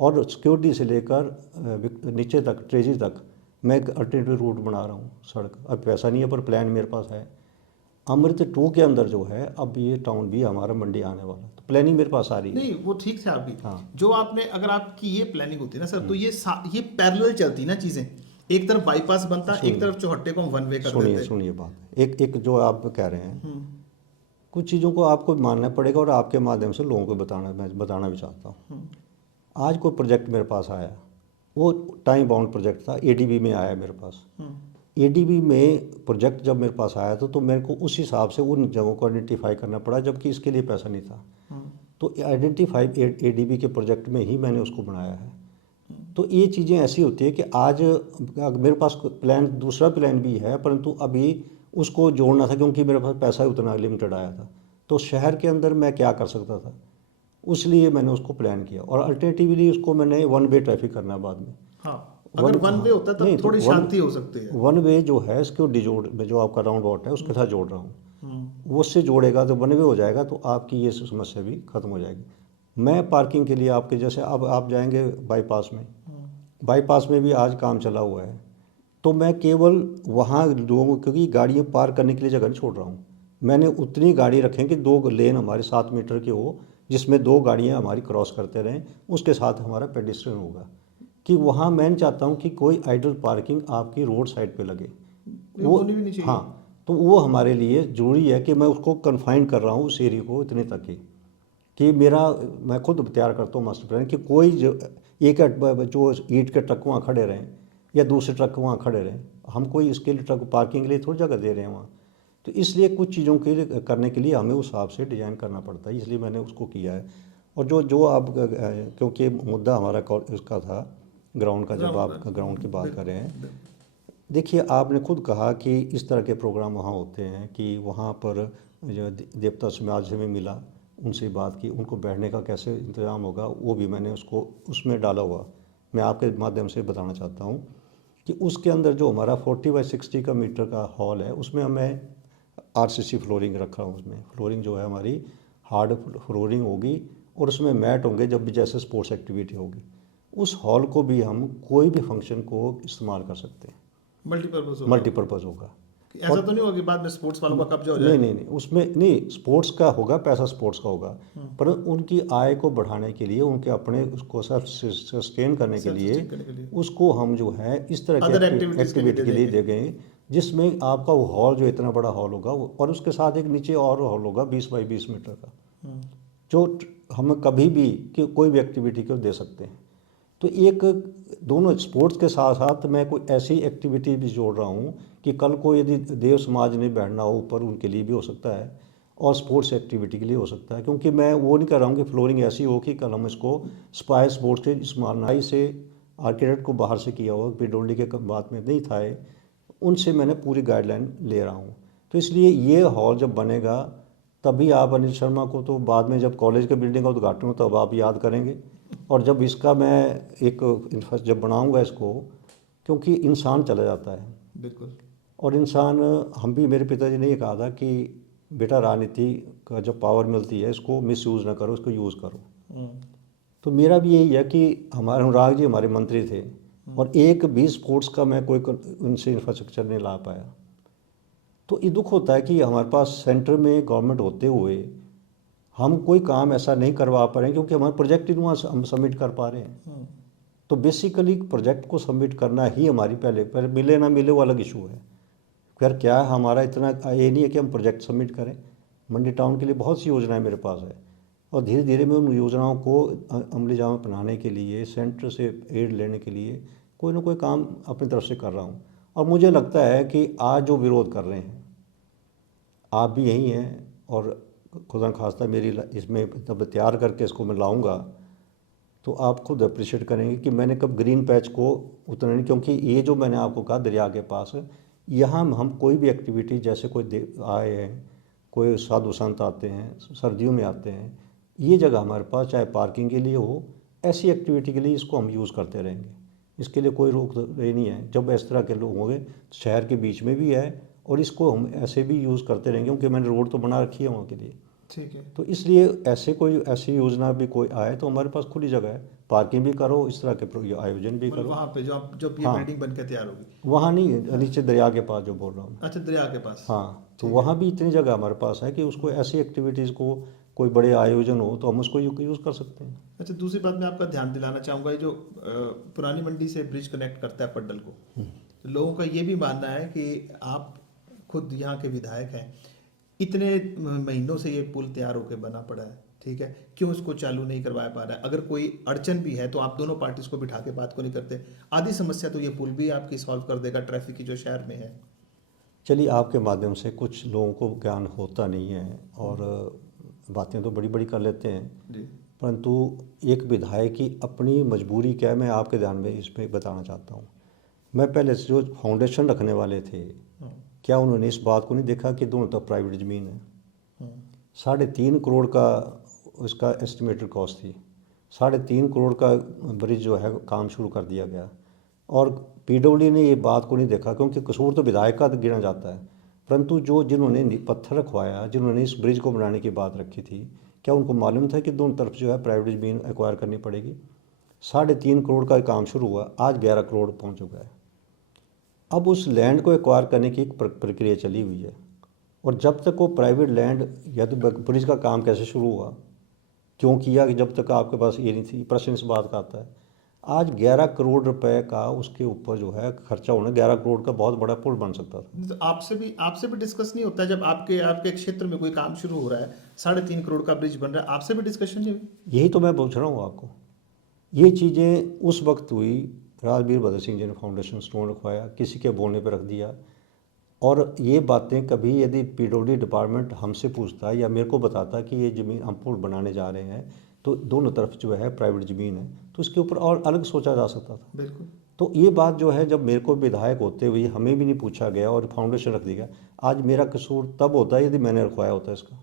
और सिक्योरिटी से लेकर नीचे तक, ट्रेजी तक मैं एक अल्टरनेटिव रूट बना रहा हूँ सड़क। अब पैसा नहीं है पर प्लान मेरे पास है। अमृत 2 के अंदर जो है, अब ये टाउन भी हमारा मंडी आने वाला है, तो प्लानिंग मेरे पास आ रही है। नहीं वो ठीक है आपकी। हाँ। जो आपने, अगर आपकी ये प्लानिंग होती ना सर, तो ये पैरेलल चलती ना चीजें। एक तरफ बाईपास बनता, एक तरफ चौहट्टे को हम वन वे कर सुनिए देते। सुनिए बात, एक एक जो आप कह रहे हैं, कुछ चीज़ों को आपको मानना पड़ेगा और आपके माध्यम से लोगों को बताना, मैं बताना भी चाहता हूँ। आज कोई प्रोजेक्ट मेरे पास आया, वो टाइम बाउंड प्रोजेक्ट था, एडीबी में आया मेरे पास। एडीबी में प्रोजेक्ट जब मेरे पास आया तो मेरे को उस हिसाब से उन जगहों को आइडेंटिफाई करना पड़ा, जबकि इसके लिए पैसा नहीं था। तो आइडेंटिफाई एडीबी के प्रोजेक्ट में ही मैंने उसको बनाया है। तो ये चीज़ें ऐसी होती है कि आज मेरे पास प्लान, दूसरा प्लान भी है, परंतु अभी उसको जोड़ना था क्योंकि मेरे पास पैसा उतना लिमिटेड आया था। तो शहर के अंदर मैं क्या कर सकता था, उसलिए मैंने उसको प्लान किया। और अल्टरनेटिवली उसको मैंने वन वे ट्रैफिक करना बाद में। हाँ, अगर वन वे होता तब नहीं, तो थोड़ी शांति हो सकती है। वन वे जो है इसको डिजोड़ में, जो आपका राउंड अबाउट है उसके साथ जोड़ रहा हूँ। वो उससे जोड़ेगा तो वन वे हो जाएगा, तो आपकी ये समस्या भी खत्म हो जाएगी। मैं पार्किंग के लिए आपके जैसे, अब आप जाएंगे बाईपास में, बाईपास में भी आज काम चला हुआ है, तो मैं केवल वहाँ लोगों, क्योंकि गाड़ियाँ पार्क करने के लिए जगह नहीं छोड़ रहा हूँ। मैंने उतनी गाड़ी रखें कि 2 लेन हमारे 7 मीटर के हो, जिसमें 2 गाड़ियाँ हमारी क्रॉस करते रहें, उसके साथ हमारा पेडिस्ट्रियन होगा। कि वहाँ मैं नहीं चाहता हूँ कि कोई आइडल पार्किंग आपकी रोड साइड पे लगे। वो होनी भी नहीं चाहिए। हाँ, तो वो हमारे लिए ज़रूरी है कि मैं उसको कन्फाइन कर रहा हूँ उस एरिया को इतने तक ही, कि मेरा, मैं खुद तैयार करता हूँ मास्टर प्लान कि कोई जो जो ईंट के ट्रक वहाँ खड़े रहें या दूसरे ट्रक वहाँ खड़े रहें, हम कोई इसके लिए ट्रक पार्किंग के लिए थोड़ी जगह दे रहे हैं वहाँ। तो इसलिए कुछ चीज़ों के लिए करने के लिए हमें उस हिसाब से डिज़ाइन करना पड़ता है, इसलिए मैंने उसको किया है। और जो जो आप, क्योंकि मुद्दा हमारा उसका था ग्राउंड का, जब आप ग्राउंड की बात कर रहे हैं, देखिए आपने खुद कहा कि इस तरह के प्रोग्राम वहाँ होते हैं, कि वहाँ पर जो देवता समाज से भी मिला, उनसे बात की, उनको बैठने का कैसे इंतज़ाम होगा, वो भी मैंने उसको उसमें डाला हुआ। मैं आपके माध्यम से बताना चाहता हूँ कि उसके अंदर जो हमारा 40x60 का मीटर का हॉल है, उसमें मैं आरसीसी फ्लोरिंग रखा हूँ। उसमें फ्लोरिंग जो है हमारी हार्ड फ्लोरिंग होगी और उसमें मैट होंगे जब भी जैसे स्पोर्ट्स एक्टिविटी होगी। उस हॉल को भी हम कोई भी फंक्शन को इस्तेमाल कर सकते हैं, मल्टीपर्पज होगा। मल्टीपर्पज़ होगा। ऐसा तो नहीं होगा कि बाद में स्पोर्ट्स वालों का कब्जा हो नहीं जाएगा? नहीं नहीं, उसमें नहीं, स्पोर्ट्स का होगा, पैसा स्पोर्ट्स का होगा, पर उनकी आय को बढ़ाने के लिए, उनके अपने उसको सेल्फ सस्टेन करने के सेल्फ लिए सस्टेन करने के लिए उसको हम जो है इस तरह अदर की एक्टिविटीज़ के लिए एक्टिविटी दे के लिए देंगे। देंगे, जिसमें आपका वो हॉल जो इतना बड़ा हॉल होगा और उसके साथ एक नीचे और हॉल होगा 20 बाई 20 मीटर का, जो हम कभी भी कि कोई भी एक्टिविटी को दे सकते हैं। तो एक दोनों स्पोर्ट्स के साथ साथ मैं कोई ऐसी एक्टिविटी भी जोड़ रहा हूँ कि कल को यदि देव समाज ने बैठना हो ऊपर, उनके लिए भी हो सकता है और स्पोर्ट्स एक्टिविटी के लिए हो सकता है। क्योंकि मैं वो नहीं कर रहा हूँ कि फ्लोरिंग ऐसी हो कि कल हम इसको स्पाई स्पोर्ट्स के इस मारनाई से आर्किटेक्ट को बाहर से किया हुआ पिडोली के बात में नहीं था, उनसे मैंने पूरी गाइडलाइन ले रहा हूँ। तो इसलिए ये हॉल जब बनेगा तभी आप अनिल शर्मा को तो बाद में जब कॉलेज के बिल्डिंग का उद्घाटन हो तब आप याद करेंगे, और जब इसका मैं एक जब बनाऊंगा इसको, क्योंकि इंसान चला जाता है बिल्कुल। और इंसान, हम भी, मेरे पिताजी ने ये कहा था कि बेटा राजनीति का जब पावर मिलती है इसको मिसयूज़ ना करो, इसको यूज़ करो। तो मेरा भी यही है कि हमारे अनुराग जी हमारे मंत्री थे और एक भी स्पोर्ट्स का मैं कोई उनसे इंफ्रास्ट्रक्चर नहीं ला पाया। तो ये दुख होता है कि हमारे पास सेंटर में गवर्नमेंट होते हुए हम कोई काम ऐसा नहीं करवा पा रहे हैं, क्योंकि हमारे प्रोजेक्ट ही नहीं हम सबमिट कर पा रहे हैं। तो बेसिकली प्रोजेक्ट को सबमिट करना ही हमारी पहले मिले ना मिले वो अलग इशू है। खैर क्या है, हमारा इतना ये नहीं है कि हम प्रोजेक्ट सबमिट करें, मंडी टाउन के लिए बहुत सी योजनाएं मेरे पास है और धीरे धीरे मैं उन योजनाओं को अमली जामा बनाने के लिए, सेंटर से एड लेने के लिए कोई ना कोई काम अपनी तरफ से कर रहा हूँ। और मुझे लगता है कि आज जो विरोध कर रहे हैं, आप भी यही हैं, और खुदा खास्ता मेरी इसमें तब तैयार करके इसको मैं लाऊंगा तो आप खुद अप्रिशिएट करेंगे कि मैंने कब ग्रीन पैच को उतना नहीं, क्योंकि ये जो मैंने आपको कहा दरिया के पास है, यहाँ हम कोई भी एक्टिविटी, जैसे कोई आए हैं, कोई साधु संत आते हैं, सर्दियों में आते हैं, ये जगह हमारे पास चाहे पार्किंग के लिए हो, ऐसी एक्टिविटी के लिए इसको हम यूज़ करते रहेंगे। इसके लिए कोई रोक ये नहीं है। जब इस तरह के लोग होंगे तो शहर के बीच में भी है और इसको हम ऐसे भी यूज़ करते रहेंगे, क्योंकि मैंने रोड तो बना रखी है वहाँ के लिए। ठीक है। तो इसलिए ऐसी योजना भी कोई आए तो हमारे पास खुली जगह है, पार्किंग भी करो, इस तरह के आयोजन भी मतलब करो। वहाँ पे जब ये हाँ, बिल्डिंग बन के तैयार होगी। वहाँ नहीं, नीचे दरिया के पास जो बोल रहा हूँ। अच्छा, दरिया के पास। हाँ, तो ठीक है। वहाँ भी इतनी जगह हमारे पास है कि उसको ऐसी एक्टिविटीज़ को, कोई बड़े आयोजन हो तो हम उसको यूज़ कर सकते हैं। अच्छा, दूसरी बात मैं आपका ध्यान दिलाना चाहूँगा, ये जो पुरानी मंडी से ब्रिज कनेक्ट करता है पड्डल को, तो लोगों का ये भी मानना है कि आप खुद यहाँ के विधायक हैं, इतने महीनों से ये पुल तैयार होकर बना पड़ा है, ठीक है, क्यों इसको चालू नहीं करवाया पा रहा है? अगर कोई अड़चन भी है तो आप दोनों पार्टीज को बिठा के बात को नहीं करते? आधी समस्या तो ये पुल भी आपकी सॉल्व कर देगा, ट्रैफिक की जो शहर में है। चलिए, आपके माध्यम से कुछ लोगों को ज्ञान होता नहीं है और बातें तो बड़ी बड़ी कर लेते हैं, जी। परंतु एक विधायक की अपनी मजबूरी क्या है, मैं आपके ध्यान में इस पर बताना चाहता हूँ। मैं पहले से जो फाउंडेशन रखने वाले थे, क्या उन्होंने इस बात को नहीं देखा कि दोनों तरफ प्राइवेट ज़मीन है? 3.5 करोड़ का उसका एस्टिमेटेड कॉस्ट थी, 3.5 करोड़ का ब्रिज जो है काम शुरू कर दिया गया और पीडब्ल्यूडी ने ये बात को नहीं देखा, क्योंकि कसूर तो विधायक का गिना जाता है, परंतु जिन्होंने पत्थर रखवाया, जिन्होंने इस ब्रिज को बनाने की बात रखी थी, क्या उनको मालूम था कि दोनों तरफ जो है प्राइवेट ज़मीन एक्वायर करनी पड़ेगी? 3.5 करोड़ का काम शुरू हुआ, आज 11 करोड़ पहुंच चुका है। अब उस लैंड को एक्वायर करने की एक प्रक्रिया चली हुई है और जब तक वो प्राइवेट लैंड, या तो ब्रिज का काम कैसे शुरू हुआ, क्यों किया, कि जब तक आपके पास ये नहीं थी, प्रश्न इस बात का आता है। आज 11 करोड़ रुपए का उसके ऊपर जो है खर्चा होना, 11 करोड़ का बहुत बड़ा पुल बन सकता था। तो आपसे भी डिस्कस नहीं होता जब आपके आपके क्षेत्र में कोई काम शुरू हो रहा है, 3.5 करोड़ का ब्रिज बन रहा है, आपसे भी डिस्कशन नहीं हुई? यही तो मैं पूछ रहा हूँ आपको। ये चीज़ें उस वक्त हुई, राजवीर भगत सिंह जी ने फाउंडेशन स्टोन रखवाया, किसी के बोलने पर रख दिया, और ये बातें कभी यदि पीडब्ल्यूडी डिपार्टमेंट हमसे पूछता या मेरे को बताता कि ये ज़मीन हम पुल बनाने जा रहे हैं तो दोनों तरफ जो है प्राइवेट ज़मीन है, तो इसके ऊपर और अलग सोचा जा सकता था। बिल्कुल। तो ये बात जो है, जब मेरे को विधायक होते हुए हमें भी नहीं पूछा गया और फाउंडेशन रख दिया गया, आज मेरा कसूर तब होता है यदि मैंने रखवाया होता इसका।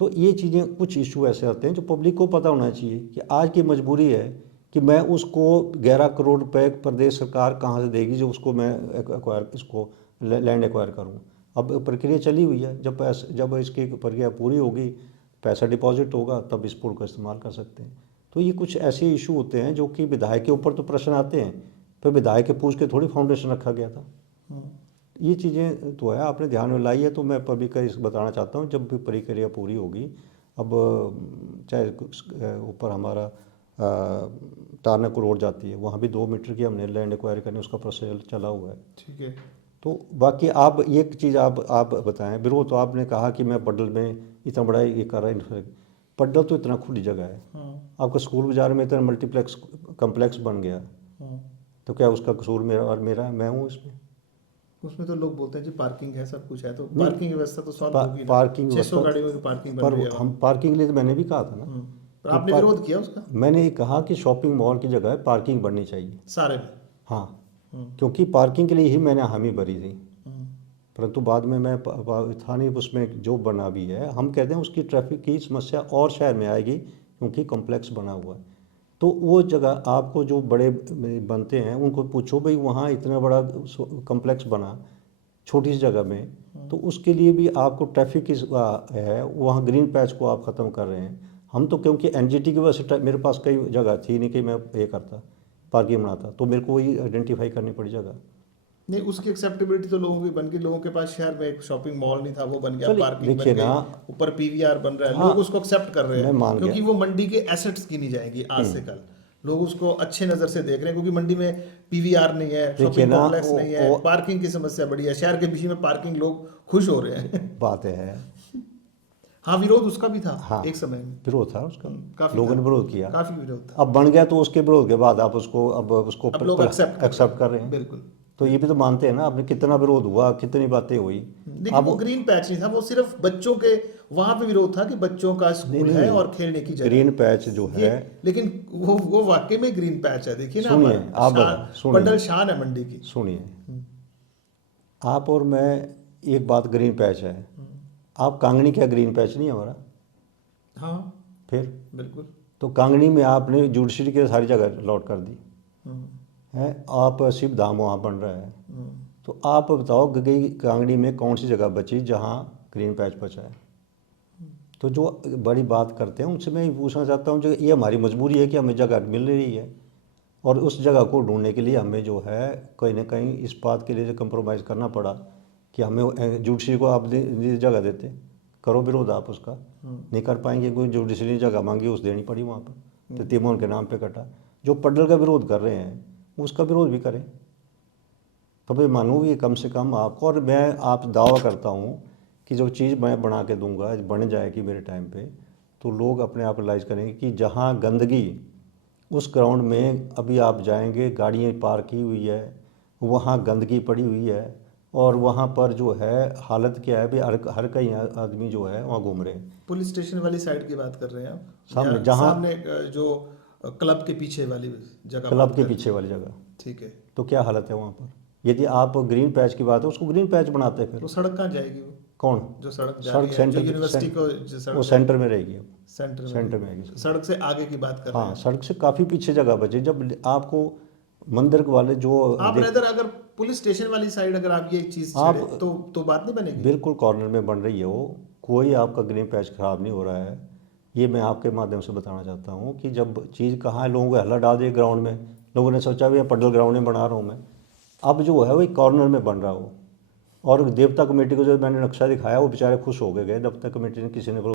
तो ये चीज़ें, कुछ इशू ऐसे आते हैं जो पब्लिक को पता होना चाहिए कि आज की मजबूरी है कि मैं उसको 11 करोड़ रुपए प्रदेश सरकार कहाँ से देगी जो उसको मैं एक्वायर, इसको लैंड एक्वायर करूँ। अब प्रक्रिया चली हुई है, जब इसकी प्रक्रिया पूरी होगी पैसा डिपॉजिट होगा तब इस पुल का इस्तेमाल कर सकते हैं। तो ये कुछ ऐसे इशू होते हैं जो कि विधायक के ऊपर तो प्रश्न आते हैं, पर विधायक के पूछ के थोड़ी फाउंडेशन रखा गया था। ये चीज़ें तो है, आपने ध्यान में लाई है, तो मैं पब्लिक का इस बताना चाहता हूँ, जब भी प्रक्रिया पूरी होगी, अब चाहे ऊपर हमारा टारनक रोड जाती है, वहाँ भी 2 मीटर की हमने लैंड एक्वायर करने उसका प्रोसेस चला हुआ है। ठीक है। तो बाकी आप एक चीज़ आप बताएं, विरोध तो आपने कहा कि मैं पड्डल में इतना बड़ा ये कर रहा है, पड्डल तो इतना खुली जगह है, आपका स्कूल बाजार में इतना मल्टीप्लेक्स कम्प्लेक्स बन गया, तो क्या उसका कसूर मेरा और मेरा मैं हूँ इसमें? उसमें तो लोग बोलते हैं जी पार्किंग है, सब कुछ है, तो नहीं, पार्किंग की व्यवस्था तो सॉल्व होगी ना। पार्किंग 600 गाड़ियों की पार्किंग बन पर रही है हम वहाँ। पार्किंग के लिए तो मैंने भी कहा था ना पर कि आपने विरोध किया उसका मैंने ये कहा कि शॉपिंग मॉल की जगह पार्किंग बननी चाहिए। सारे में? हाँ, क्योंकि पार्किंग के लिए ही मैंने हामी भरी थी, परंतु बाद में मैं था नहीं उसमें जो बना भी है, हम कहते हैं उसकी ट्रैफिक की समस्या और शहर में आएगी क्योंकि कॉम्प्लेक्स बना हुआ है। तो वो जगह आपको जो बड़े बनते हैं उनको पूछो भाई वहाँ इतना बड़ा कॉम्प्लेक्स बना छोटी सी जगह में, तो उसके लिए भी आपको ट्रैफिक की है, वहाँ ग्रीन पैच को आप ख़त्म कर रहे हैं। हम तो क्योंकि एनजीटी की वजह से मेरे पास कई जगह थी नहीं कि मैं ये करता पार्किंग बनाता, तो मेरे को वही आइडेंटिफाई करनी पड़ी जगह। नहीं, उसकी एक्सेप्टेबिलिटी तो लोगों की बन गई, लोगों के पास शहर में एक शॉपिंग मॉल नहीं था, वो बन गया, चलिए पार्किंग बन देखिए गई, ना, ऊपर पीवीआर बन रहा है, हाँ लोग उसको एक्सेप्ट कर रहे मैं हैं मान क्योंकि गया। वो मंडी के एसेट्स गिनी जाएंगी आज से कल। लोग उसको अच्छे नज़र से देख रहे हैं क्योंकि मंडी में पीवीआर नहीं है, देखिए शॉपिंग ना कॉम्प्लेक्स नहीं है, वो पार्किंग की समस्या बड़ी है, शहर के बीच में पार्किंग, लोग खुश हो रहे हैं। बात है। हाँ, विरोध उसका भी था हाँ, एक समय में। विरोध था उसका, काफी लोगों था, ने विरोध किया, काफी विरोध था। अब बन गया तो उसके विरोध के बाद आप उसको अब उसको अब लोग एक्सेप्ट कर रहे हैं। बिल्कुल। तो ये भी तो मानते हैं ना, आपने कितना विरोध हुआ, कितनी बातें हुई। देखिए अब वो ग्रीन पैच नहीं था, वो सिर्फ बच्चों के, वहां पे विरोध था कि बच्चों का नहीं स्कूल है और खेलने की जगह ग्रीन है। पैच जो ये है, लेकिन वो वाकई में ग्रीन पैच है, देखिए ना, सुनिए हमारा आप पड्डल शान है मंडी की। सुनिए आप और मैं, एक बात ग्रीन पैच है, आप कांगनी क्या ग्रीन पैच नहीं है हमारा? हाँ फिर बिल्कुल। तो कांगनी में आपने जुडिशरी की सारी जगह लॉट कर दी है, आप शिव धाम वहाँ बन रहा है, तो आप बताओ गई कांगड़ी में कौन सी जगह बची जहाँ ग्रीन पैच बचा है? तो जो बड़ी बात करते हैं उनसे मैं ये पूछना चाहता हूँ, जो ये हमारी मजबूरी है कि हमें जगह मिल रही है, और उस जगह को ढूंढने के लिए हमें जो है कहीं ना कहीं इस बात के लिए कंप्रोमाइज़ करना पड़ा कि हमें जुडिशरी को आप जगह देते, करो विरोध आप उसका, नहीं कर पाएंगे, कोई जुडिशरी जगह मांगी उस देनी पड़ी वहाँ पर, तो तिमोन के नाम पे कटा। जो पड्डल का विरोध कर रहे हैं उसका विरोध भी करें, तो मैं मानूँ ये कम से कम आपको, और मैं आप दावा करता हूँ कि जो चीज़ मैं बना के दूंगा बन जाएगी मेरे टाइम पे, तो लोग अपने आप रिलाइज़ करेंगे कि जहाँ गंदगी, उस ग्राउंड में अभी आप जाएंगे गाड़ियाँ पार्क की हुई है, वहाँ गंदगी पड़ी हुई है, और वहाँ पर जो है हालत क्या है, भी हर कई आदमी जो है वहाँ घूम रहे हैं। पुलिस स्टेशन वाली साइड की बात कर रहे हैं आप? सामने या जहाँ सामने जो क्लब के पीछे वाली जगह क्लब बात के कर रहे पीछे वाली जगह, हैं? ठीक है। तो क्या हालत है वहाँ पर? यदि आप ग्रीन पैच की बात है, उसको ग्रीन पैच बनाते हैं, तो फिर सड़क कहाँ जाएगी वो? कौन? जो सड़क जा सड़क रही है, जो सेंटर यूनिवर्सिटी को जो वो सड़क सेंटर में रहेगी, अब सेंटर में आएगी। सड़क से आगे की बात कर रहे हाँ, हैं? सड़क से काफ़ी पीछे जगह बचे, जब आपको मंदिर वाले जो आप रेदर अगर पुलिस स्टेशन वाली साइड अगर आप ये चीज आप छेड़े तो बात नहीं बनेगी। बिल्कुल कॉर्नर में बन रही है वो, कोई आपका ग्रीन पैच ख़राब नहीं हो रहा है। ये मैं आपके माध्यम से बताना चाहता हूँ कि जब चीज़ कहाँ है, लोगों को हल्ला डाल दिया ग्राउंड में, लोगों ने सोचा भैया पड्डल ग्राउंड में बना रहा हूँ मैं, अब जो है वही कॉर्नर में बन रहा हो। और देवता कमेटी को जो मैंने नक्शा दिखाया वो बेचारे खुश हो गए, देवता कमेटी ने किसी ने